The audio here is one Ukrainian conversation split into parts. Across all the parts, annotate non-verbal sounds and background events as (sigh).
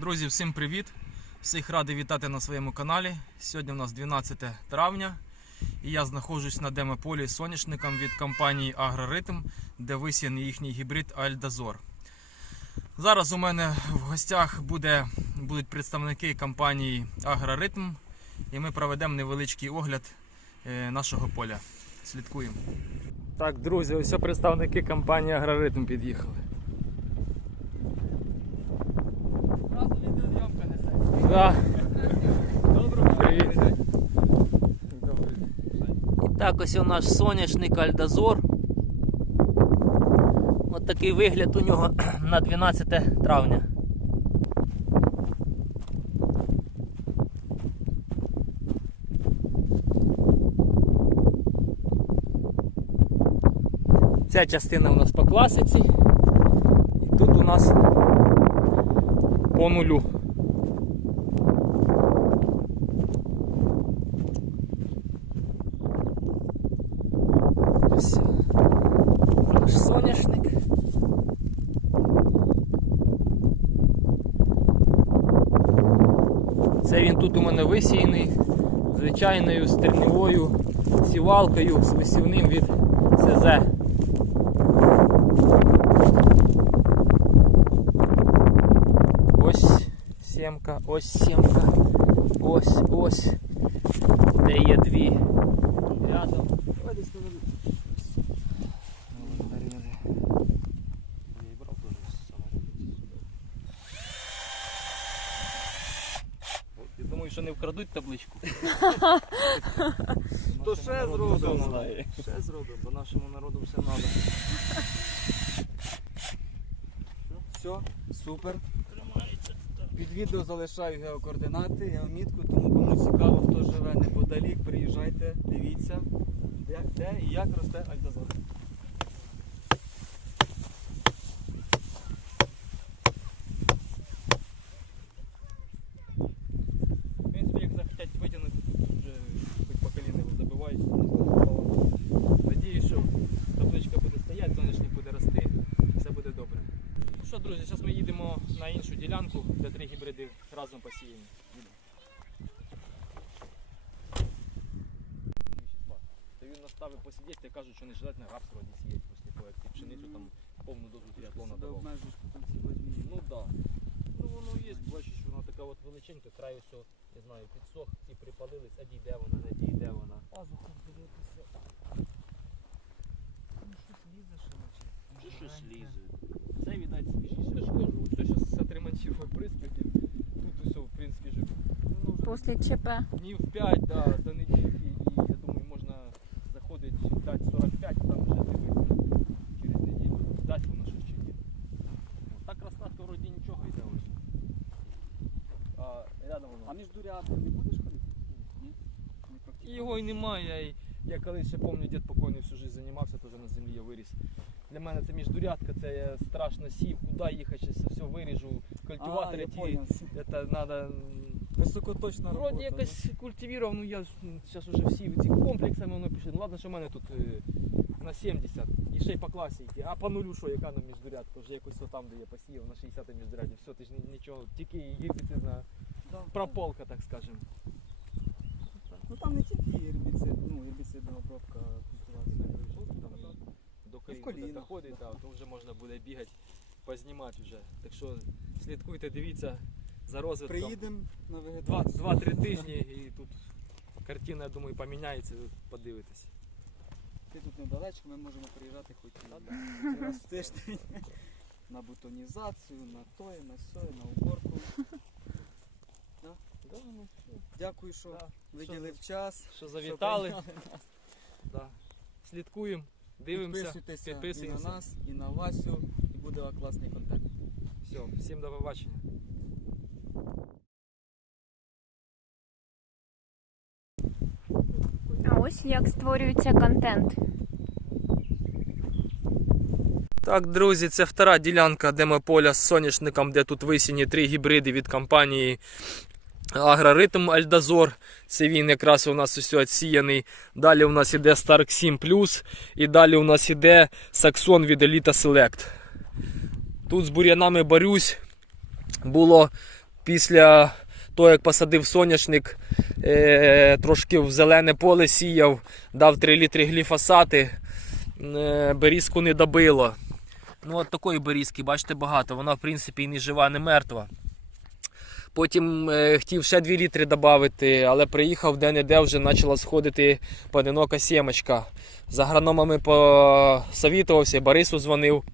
Друзі, всім привіт! Всіх радий вітати на своєму каналі. Сьогодні у нас 12 травня і я знаходжусь на демополі з соняшником від компанії Агроритм, де висіяний їхній гібрид Альдазор. Зараз у мене в гостях буде, будуть представники компанії Агроритм і ми проведемо невеличкий огляд е, нашого поля. Слідкуємо. Так, друзі, ось представники компанії Агроритм під'їхали. Да. Доброго Привіт. І так, ось у наш соняшник Альдазор. От такий вигляд у нього (clears throat) на 12 травня. Ця частина у нас по класиці. І тут у нас по нулю. Ось наш соняшник. Це він тут у мене висіяний звичайною стерневою сівалкою з висівним від СЗ. Ось сімка, ось сімка, ось, ось, де є дві рядом. Давай десь на воду. Я вкрадуть табличку. (laughs) То ще зробимо. Ще зробимо, бо нашому народу все треба. Все, супер. Під відео залишаю геокоординати, геомітку, тому кому цікаво, хто живе неподалік, приїжджайте, дивіться, де, де і як росте альдазор. В принципі, як захотять витягнути, тут вже хоч по коліна його забивають. Надіюсь, що табличка буде стояти, соняшник буде рости, все буде добре. Ну що, друзі, зараз ми їдемо на іншу ділянку, де три гібриди разом посіяні. Та він наставив посидіти, та кажуть, що не желательно рапс вроді сіяти після того, як ти пшеницю там повну дозу тріатлона Себе давав. обмежуєш потім цілу. Ну так. Да. Ну воно є, бачиш, воно така от величенька, край все, не знаю, підсох, ці припалились, а дійде вона, не дійде вона. Пазухом дивитися. Ну щось лізе, що наче. Чи щось лізе? Це, видать, свіжіше. Я ж кажу, все зараз отремонтував приспіхи. Тут усе, в принципі, же Вже ЧП. днів 5 да, до недільки, і я думаю, можна заходити, дати 45, там вже дивитися через неділю. Дасть воно щось чи ні. От Так росла, то вроді нічого йде ось. А рядом воно. А між дурятами не будеш ходити? Ні? І Його і немає. Я, колись ще пам'ятаю, дід покойний всю життя займався, теж на землі я виріс. Для мене це міждурядка, це я страшно сів, куди їхати, зараз все виріжу. Культиватори ті, це треба. Високоточна робота. Вроді якось культивував, ну я зараз вже всі ці комплексами воно пішли. Ну ладно, що в мене тут е, на 70 і ще й по класі йти. А по нулю що, яка нам міждурядка? Вже якось там, де я посіяв на 60 міждуряді. Все, ти ж ні- нічого, тільки гербіцидна Да. прополка, так скажемо. Ну там не тільки гербіцид, ну гербіцидна обробка культивації. Там до колін доходить, да. да, то вже можна буде бігати, познімати вже. Так що слідкуйте, дивіться за розвитком. Приїдемо на вегетацію. Два-три тижні і тут картина, я думаю, поміняється, ви подивитесь. Ти тут недалечко, ми можемо приїжджати хоч і раз в тиждень. На бутонізацію, на той, на сьой, на уборку. Да, ну, все. Дякую, що Да. виділив Що- час. Що що завітали, прийняли нас. да. слідкуємо, дивимося, Підписуйтеся і на підписуємося. нас, і на Васю, і буде класний контент. Все, всім до побачення. Ось як створюється контент. Так, друзі, це втора ділянка демополя з соняшником, де тут висіні три гібриди від компанії Агроритм Альдазор. Це він якраз у нас ось відсіяний. Далі у нас іде Stark 7 і далі у нас іде Саксон від Elite Select. Тут з бур'янами борюсь. Було після того, як посадив соняшник, е, трошки в зелене поле сіяв, дав 3 літри гліфосати, е, берізку не добило. Ну, от такої берізки, бачите, багато. Вона, в принципі, і не жива, не мертва. Потім е, хотів ще 2 літри додати, але приїхав де-не-де вже почала сходити поодинока сімочка. З агрономами посовітувався, Борису дзвонив.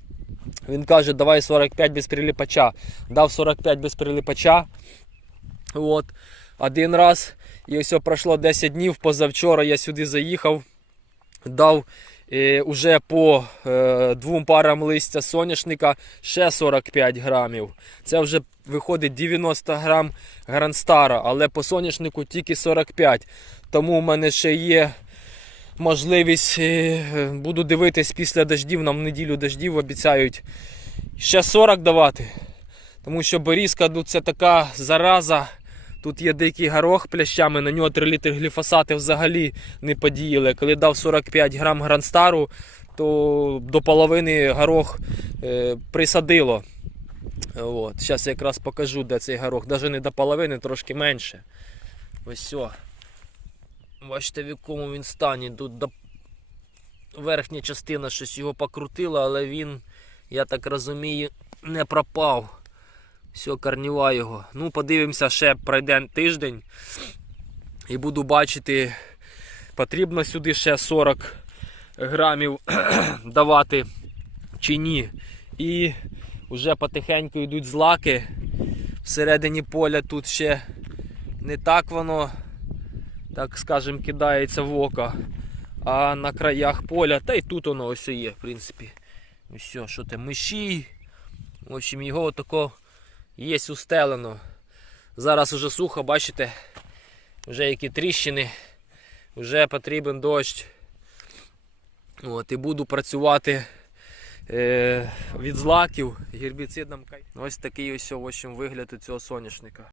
Він каже, давай 45 без прилипача. Дав 45 без прилипача. От. Один раз. І ось пройшло 10 днів. Позавчора я сюди заїхав, дав е, уже по е, двом парам листя соняшника ще 45 грамів. Це вже виходить 90 грам гранстара, але по соняшнику тільки 45. Тому в мене ще є можливість, е, буду дивитись після дождів, нам неділю дождів обіцяють ще 40 давати. Тому що берізка тут це така зараза. Тут є дикий горох плящами, на нього 3 літри гліфосати взагалі не подіяли. Коли дав 45 грам гранстару, то до половини горох е, присадило. От. Зараз я якраз покажу, де цей горох. Навіть не до половини, трошки менше. Ось все. Бачите, в якому він стані. Тут до... верхня частина щось його покрутила, але він, я так розумію, не пропав. Все, корніва його. Ну, подивимося, ще пройде тиждень. І буду бачити, потрібно сюди ще 40 грамів (clears throat) давати чи ні. І вже потихеньку йдуть злаки. Всередині поля тут ще не так воно, так скажем, кидається в око. А на краях поля, та й тут воно ось є, в принципі. Ось все, що там, миші. В общем, його отако є устелено. Зараз уже сухо, бачите, вже які тріщини, вже потрібен дощ. От, і буду працювати е, від злаків гербіцидом. Ось такий ось в вигляд у цього соняшника.